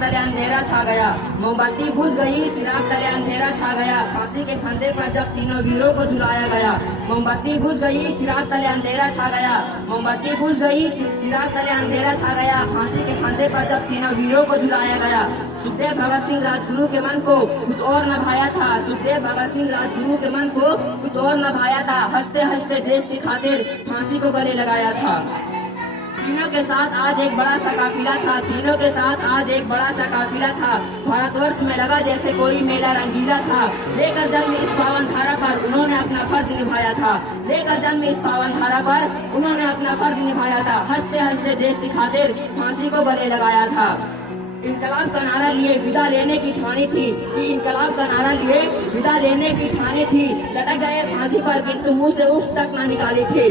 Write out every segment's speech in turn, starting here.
तले अंधेरा छा गया, मोमबत्ती बुझ गई, चिराग तले अंधेरा छा गया। फांसी के फंदे पर जब तीनों वीरों को झुलाया गया, मोमबत्ती बुझ गई, चिराग तले अंधेरा छा गया, मोमबत्ती बुझ गई, चिराग तले अंधेरा छा गया। फांसी के फंदे पर जब तीनों वीरों को झुलाया गया। सुखदेव भगत सिंह राजगुरु के मन को कुछ और न भाया था, सुखदेव भगत सिंह राजगुरु के मन को कुछ और न भाया था। हंसते हंसते देश की खातिर फांसी को गले लगाया था। तीनों के साथ आज एक बड़ा सा काफिला था, तीनों के साथ आज एक बड़ा सा काफिला था। भारतवर्ष में लगा जैसे कोई मेला रंगीला था। लेकर जन्म इस पावन धारा पर उन्होंने अपना फर्ज निभाया था, लेकर जन्म इस पावन धारा पर उन्होंने अपना फर्ज निभाया था। हंसते हंसते देश की खातिर फांसी को गले लगाया था। इनकलाब का नारा लिए विदा लेने की ठानी थी, कि इनकलाब का नारा लिए विदा लेने की ठानी थी। लटक गए फांसी पर किंतु मुंह से उफ तक न निकाली थी।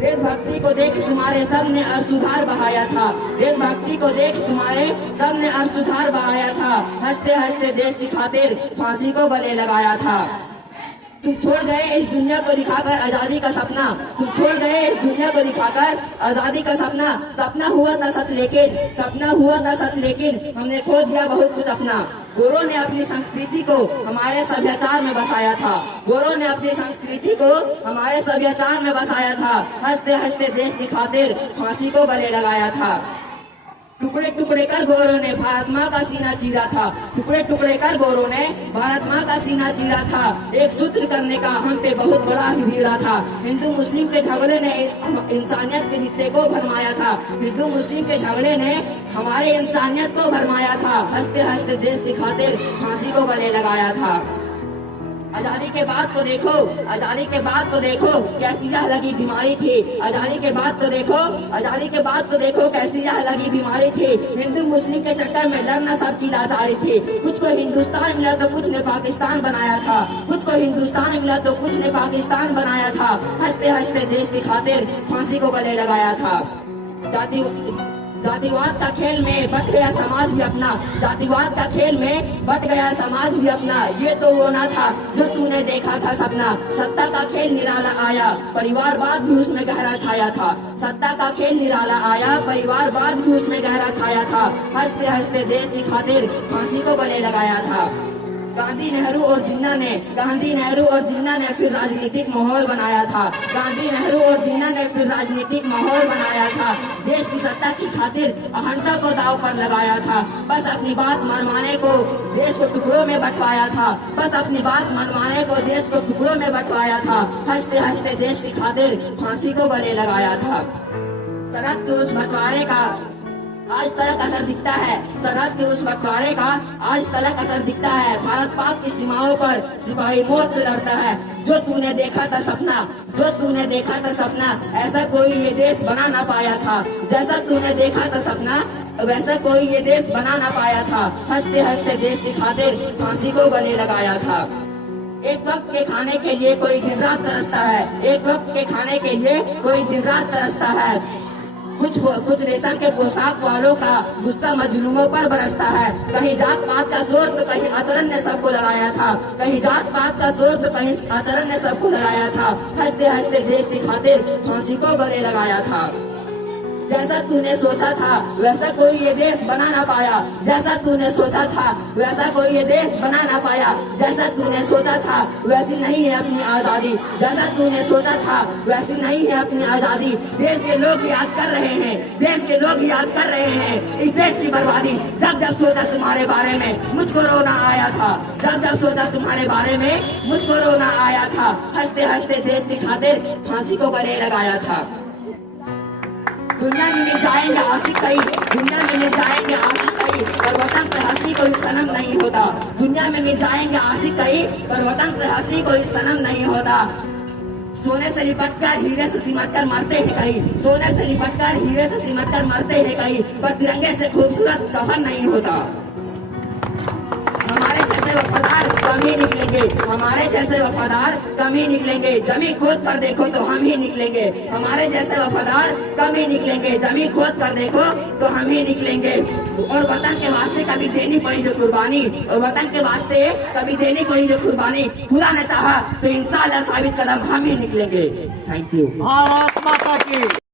देशभक्ति को देख तुम्हारे सब ने सुधार बहाया था, देशभक्ति को देख तुम्हारे सब ने सुधार बहाया था। हंसते हंसते देश की खातिर फांसी को गले लगाया था। तुम छोड़ गए इस दुनिया को दिखाकर आजादी का सपना, तुम छोड़ गए इस दुनिया को दिखाकर आजादी का सपना। सपना हुआ था सच लेकिन, सपना हुआ था सच लेकिन हमने खो दिया बहुत कुछ अपना। गोरों ने अपनी संस्कृति को हमारे सभ्याचार में बसाया था, गोरों ने अपनी संस्कृति को हमारे सभ्याचार में बसाया था। हंसते हंसते देश की खातिर फांसी को गले लगाया था। टुकड़े टुकड़े कर गोरों ने भारत माँ का सीना चीरा था, टुकड़े टुकड़े कर गोरों ने भारत माँ का सीना चीरा था। एक सूत्र करने का हम पे बहुत बड़ा ही भीड़ा था। हिंदू मुस्लिम के झगड़े ने इंसानियत के रिश्ते को भरमाया था, हिंदू मुस्लिम के झगड़े ने हमारे इंसानियत को भरमाया था। हंसते हंसते देश की खातिर फांसी को गले लगाया था। आजादी के बाद तो देखो, आजादी के बाद तो देखो कैसी यह लगी बीमारी थी। आजादी के बाद तो देखो, आजादी के बाद तो देखो कैसी यह लगी बीमारी थी। हिंदू मुस्लिम के चक्कर में लड़ना सबकी लाचारी थी। कुछ को हिंदुस्तान मिला तो कुछ ने पाकिस्तान बनाया था, कुछ को हिंदुस्तान मिला तो कुछ ने पाकिस्तान बनाया था। हंसते हंसते देश की खातिर फांसी को गले लगाया था। जातिवाद का खेल में बट गया समाज भी अपना, जातिवाद का खेल में बट गया समाज भी अपना। ये तो वो ना था जो तूने देखा था सपना। सत्ता का खेल निराला आया, परिवारवाद भी उसमें गहरा छाया था। सत्ता का खेल निराला आया, परिवारवाद भी उसमें गहरा छाया था। हंसते हंसते देश की खातिर फांसी को गले लगाया था। गांधी नेहरू और जिन्ना ने, गांधी नेहरू और जिन्ना ने फिर राजनीतिक माहौल बनाया था, गांधी नेहरू और जिन्ना ने फिर राजनीतिक माहौल बनाया था। देश की सत्ता की खातिर अहंता को दाव पर लगाया था। बस अपनी बात मनवाने को देश को टुकड़ों में बंटवाया था, बस अपनी बात मनवाने को देश को टुकड़ों में बंटवाया था। हंसते हंसते देश की खातिर फांसी को गले लगाया था। सरहद के उस बंटवारे का आज तलक असर दिखता है, सरहद के उस बंटवारे का आज तलक असर दिखता है। भारत पाक की सीमाओं पर सिपाही मौत से लड़ता है। जो तूने देखा था सपना, जो तूने देखा था सपना, ऐसा कोई ये देश बना ना पाया था। जैसा तूने देखा था सपना वैसा कोई ये देश बना ना पाया था। हंसते हंसते देश की खातिर फांसी को गले लगाया था। एक वक्त के खाने के लिए कोई दिन रात तरसता है, एक वक्त के खाने के लिए कोई दिन रात तरसता है। कुछ रेशम के पोशाक वालों का गुस्सा मजलूमों पर बरसता है। कहीं जात पात का सोच तो कहीं आचरण ने सबको लड़ाया था, कहीं जात पात का सोच तो कहीं आचरण ने सबको लड़ाया था। हंसते हंसते देश की खातिर फांसी को गले लगाया था। जैसा तूने सोचा था वैसा कोई ये देश बना ना पाया, जैसा तूने सोचा था वैसा कोई ये देश बना ना पाया। जैसा तूने सोचा था वैसी नहीं है अपनी आजादी, जैसा तूने सोचा था वैसी नहीं है अपनी आजादी। देश के लोग याद कर रहे हैं, देश के लोग याद कर रहे हैं इस देश की बर्बादी। जब जब सोचा तुम्हारे बारे में मुझको रोना आया था, जब जब सोचा तुम्हारे बारे में मुझको रोना आया था। हंसते हंसते देश की खातिर फांसी को गले लगाया था। दुनिया में मिल जाएंगे आशिक कई, दुनिया में मिल जाएंगे आशिक कई, पर वतन से हंसी कोई सनम नहीं होता। दुनिया में मिल जाएंगे आशिक कई, पर वतन से हंसी कोई सनम नहीं होता। सोने से लिपट कर हीरे से सिमट कर मरते हैं कहीं, सोने से लिपट कर हीरे से सिमट कर मरते हैं कहीं, पर तिरंगे से खूबसूरत कफन नहीं होता। हमारे जैसे वफादार कम ही निकलेंगे, हमारे जैसे वफादार कम ही निकलेंगे। जमी खोद कर देखो तो हम ही निकलेंगे, हमारे जैसे वफादार कम ही निकलेंगे। जमी खोद कर देखो तो हम ही निकलेंगे। और वतन के वास्ते कभी देनी पड़ी जो कुर्बानी, और वतन के वास्ते कभी देनी पड़ी जो कुर्बानी, खुदा ने चाहा तो इंशाअल्लाह साबित कदम हम ही निकलेंगे। Thank you. भारत माता की।